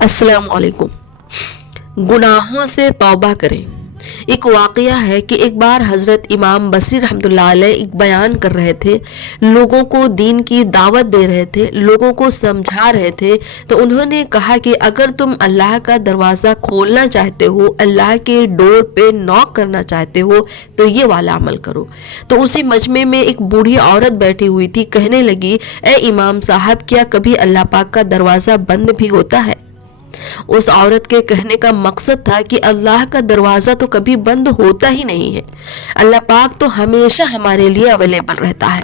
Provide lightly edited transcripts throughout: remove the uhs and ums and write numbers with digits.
अस्सलाम वालेकुम। गुनाहों से तौबा करें। एक वाक़या है कि एक बार हज़रत इमाम बसरी रहमतुल्लाह अलैह एक बयान कर रहे थे, लोगों को दीन की दावत दे रहे थे, लोगों को समझा रहे थे। तो उन्होंने कहा कि अगर तुम अल्लाह का दरवाज़ा खोलना चाहते हो, अल्लाह के डोर पे नॉक करना चाहते हो, तो ये वाला अमल करो। तो उसी मजमे में एक बूढ़ी औरत बैठी हुई थी, कहने लगी, ए इमाम साहब, क्या कभी अल्लाह पाक का दरवाज़ा बंद भी होता है? उस औरत के कहने का मकसद था कि अल्लाह का दरवाज़ा तो कभी बंद होता ही नहीं है, अल्लाह पाक तो हमेशा हमारे लिए अवेलेबल रहता है।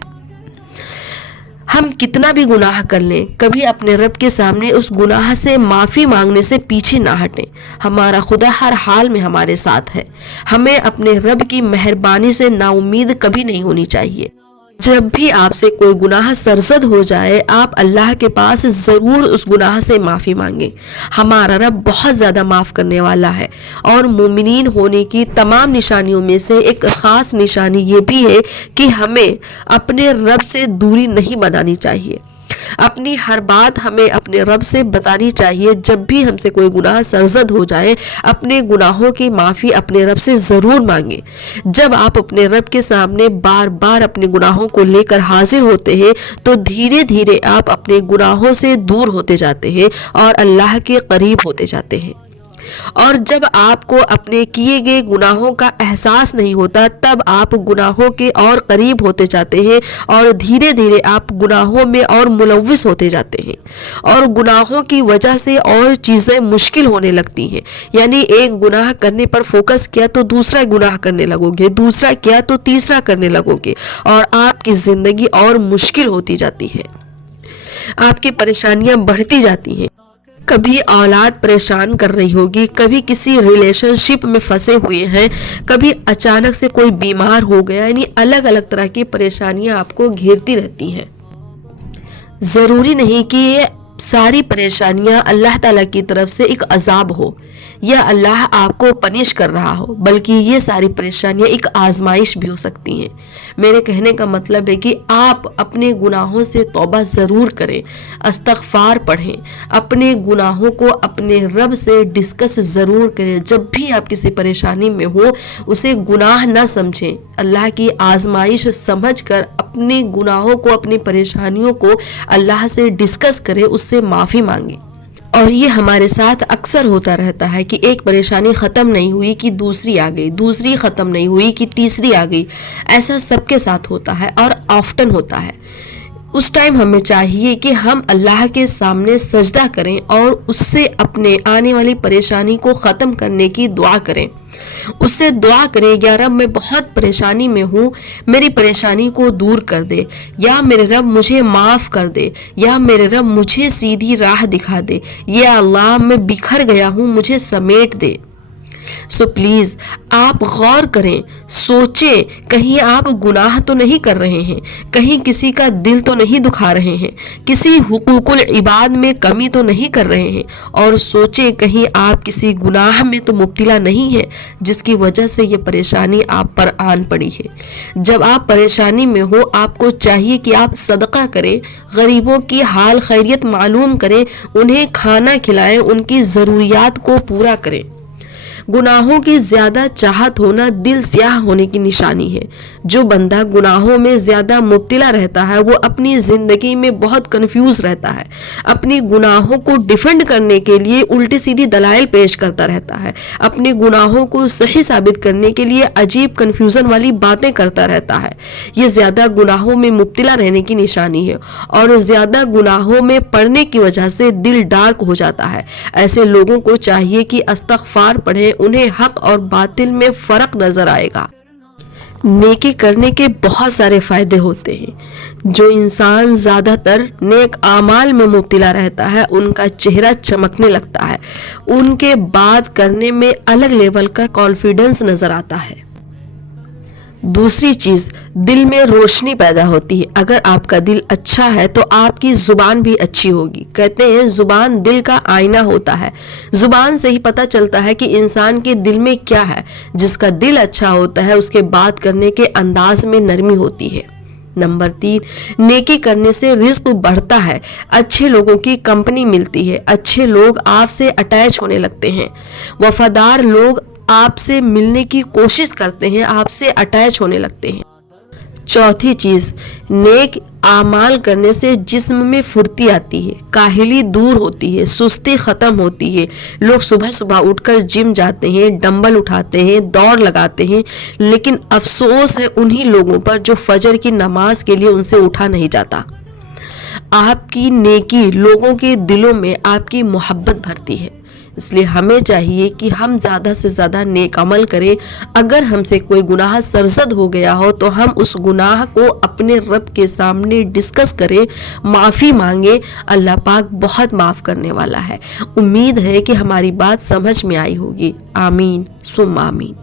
हम कितना भी गुनाह कर लें, कभी अपने रब के सामने उस गुनाह से माफ़ी मांगने से पीछे ना हटें। हमारा खुदा हर हाल में हमारे साथ है। हमें अपने रब की मेहरबानी से नाउम्मीद कभी नहीं होनी चाहिए। जब भी आपसे कोई गुनाह सरजद हो जाए, आप अल्लाह के पास ज़रूर उस गुनाह से माफ़ी मांगें। हमारा रब बहुत ज़्यादा माफ़ करने वाला है। और मोमिनीन होने की तमाम निशानियों में से एक ख़ास निशानी ये भी है कि हमें अपने रब से दूरी नहीं बनानी चाहिए। अपनी हर बात हमें अपने रब से बतानी चाहिए। जब भी हमसे कोई गुनाह सरजद हो जाए, अपने गुनाहों की माफ़ी अपने रब से ज़रूर मांगे। जब आप अपने रब के सामने बार बार अपने गुनाहों को लेकर हाजिर होते हैं, तो धीरे धीरे आप अपने गुनाहों से दूर होते जाते हैं और अल्लाह के करीब होते जाते हैं। और जब आपको अपने किए गए गुनाहों का एहसास नहीं होता, तब आप गुनाहों के और करीब होते जाते हैं और धीरे धीरे आप गुनाहों में और मुलव्विस होते जाते हैं और गुनाहों की वजह से और चीज़ें मुश्किल होने लगती हैं। यानी एक गुनाह करने पर फोकस किया तो दूसरा गुनाह करने लगोगे, दूसरा किया तो तीसरा करने लगोगे और आपकी ज़िंदगी और मुश्किल होती जाती है, आपकी परेशानियां बढ़ती जाती हैं। कभी औलाद परेशान कर रही होगी, कभी किसी रिलेशनशिप में फंसे हुए हैं, कभी अचानक से कोई बीमार हो गया, यानी अलग अलग तरह की परेशानियां आपको घेरती रहती हैं। ज़रूरी नहीं कि ये सारी परेशानियां अल्लाह ताला की तरफ से एक अजाब हो या अल्लाह आपको पनिश कर रहा हो, बल्कि ये सारी परेशानियां एक आजमाइश भी हो सकती हैं। मेरे कहने का मतलब है कि आप अपने गुनाहों से तौबा ज़रूर करें, इस्तग़फ़ार पढ़ें, अपने गुनाहों को अपने रब से डिस्कस ज़रूर करें। जब भी आप किसी परेशानी में हो, उसे गुनाह ना समझें, अल्लाह की आजमाइश समझकर अपने गुनाहों को, अपनी परेशानियों को अल्लाह से डिस्कस करें, उससे माफ़ी मांगें। और ये हमारे साथ अक्सर होता रहता है कि एक परेशानी ख़त्म नहीं हुई कि दूसरी आ गई, दूसरी ख़त्म नहीं हुई कि तीसरी आ गई। ऐसा सबके साथ होता है और ऑफ्टन होता है। उस टाइम हमें चाहिए कि हम अल्लाह के सामने सजदा करें और उससे अपने आने वाली परेशानी को ख़त्म करने की दुआ करें। उससे दुआ करें, या रब मैं बहुत परेशानी में हूँ, मेरी परेशानी को दूर कर दे, या मेरे रब मुझे माफ़ कर दे, या मेरे रब मुझे सीधी राह दिखा दे, या अल्लाह मैं बिखर गया हूँ, मुझे समेट दे। सो प्लीज़ आप गौर करें, सोचें, कहीं आप गुनाह तो नहीं कर रहे हैं, कहीं किसी का दिल तो नहीं दुखा रहे हैं, किसी हुकूकुल इबाद में कमी तो नहीं कर रहे हैं, और सोचें कहीं आप किसी गुनाह में तो मुब्तला नहीं है जिसकी वजह से ये परेशानी आप पर आन पड़ी है। जब आप परेशानी में हो, आपको चाहिए कि आप सदका करें, गरीबों की हाल खैरियत मालूम करें, उन्हें खाना खिलाएं, उनकी ज़रूरियात को पूरा करें। गुनाहों की ज़्यादा चाहत होना दिल स्याह होने की निशानी है। जो बंदा गुनाहों में ज़्यादा मुब्तला रहता है, वो अपनी ज़िंदगी में बहुत कंफ्यूज रहता है, अपनी गुनाहों को डिफेंड करने के लिए उल्टी सीधी दलाइल पेश करता रहता है, अपने गुनाहों को सही साबित करने के लिए अजीब कन्फ्यूज़न वाली बातें करता रहता है। ये ज़्यादा गुनाहों में मुब्तला रहने की निशानी है और ज़्यादा गुनाहों में पड़ने की वजह से दिल डार्क हो जाता है। ऐसे लोगों को चाहिए कि इस्तग़फ़ार पढ़ें, उन्हें हक और बातिल में फ़र्क नज़र आएगा। नेकी करने के बहुत सारे फ़ायदे होते हैं। जो इंसान ज़्यादातर नेक आमाल में मुब्तला रहता है, उनका चेहरा चमकने लगता है, उनके बात करने में अलग लेवल का कॉन्फिडेंस नज़र आता है। दूसरी चीज़, दिल में रोशनी पैदा होती है। अगर आपका दिल अच्छा है तो आपकी ज़ुबान भी अच्छी होगी। कहते हैं ज़ुबान दिल का आईना होता है। ज़ुबान से ही पता चलता है कि इंसान के दिल में क्या है। जिसका दिल अच्छा होता है, उसके बात करने के अंदाज में नरमी होती है। नंबर 3, नेकी करने से रिस्क बढ़ता है, अच्छे लोगों की कंपनी मिलती है, अच्छे लोग आपसे अटैच होने लगते हैं, वफादार लोग आपसे मिलने की कोशिश करते हैं, आपसे अटैच होने लगते हैं। चौथी चीज, नेक आमाल करने से जिस्म में फुर्ती आती है, काहिली दूर होती है, सुस्ती खत्म होती है। लोग सुबह सुबह उठकर जिम जाते हैं, डंबल उठाते हैं, दौड़ लगाते हैं, लेकिन अफसोस है उन्हीं लोगों पर जो फजर की नमाज के लिए उनसे उठा नहीं जाता। आपकी नेकी लोगों के दिलों में आपकी मोहब्बत भरती है, इसलिए हमें चाहिए कि हम ज़्यादा से ज़्यादा नेक अमल करें। अगर हमसे कोई गुनाह सरजद हो गया हो तो हम उस गुनाह को अपने रब के सामने डिस्कस करें, माफ़ी मांगे। अल्लाह पाक बहुत माफ़ करने वाला है। उम्मीद है कि हमारी बात समझ में आई होगी। आमीन सुम्मा आमीन।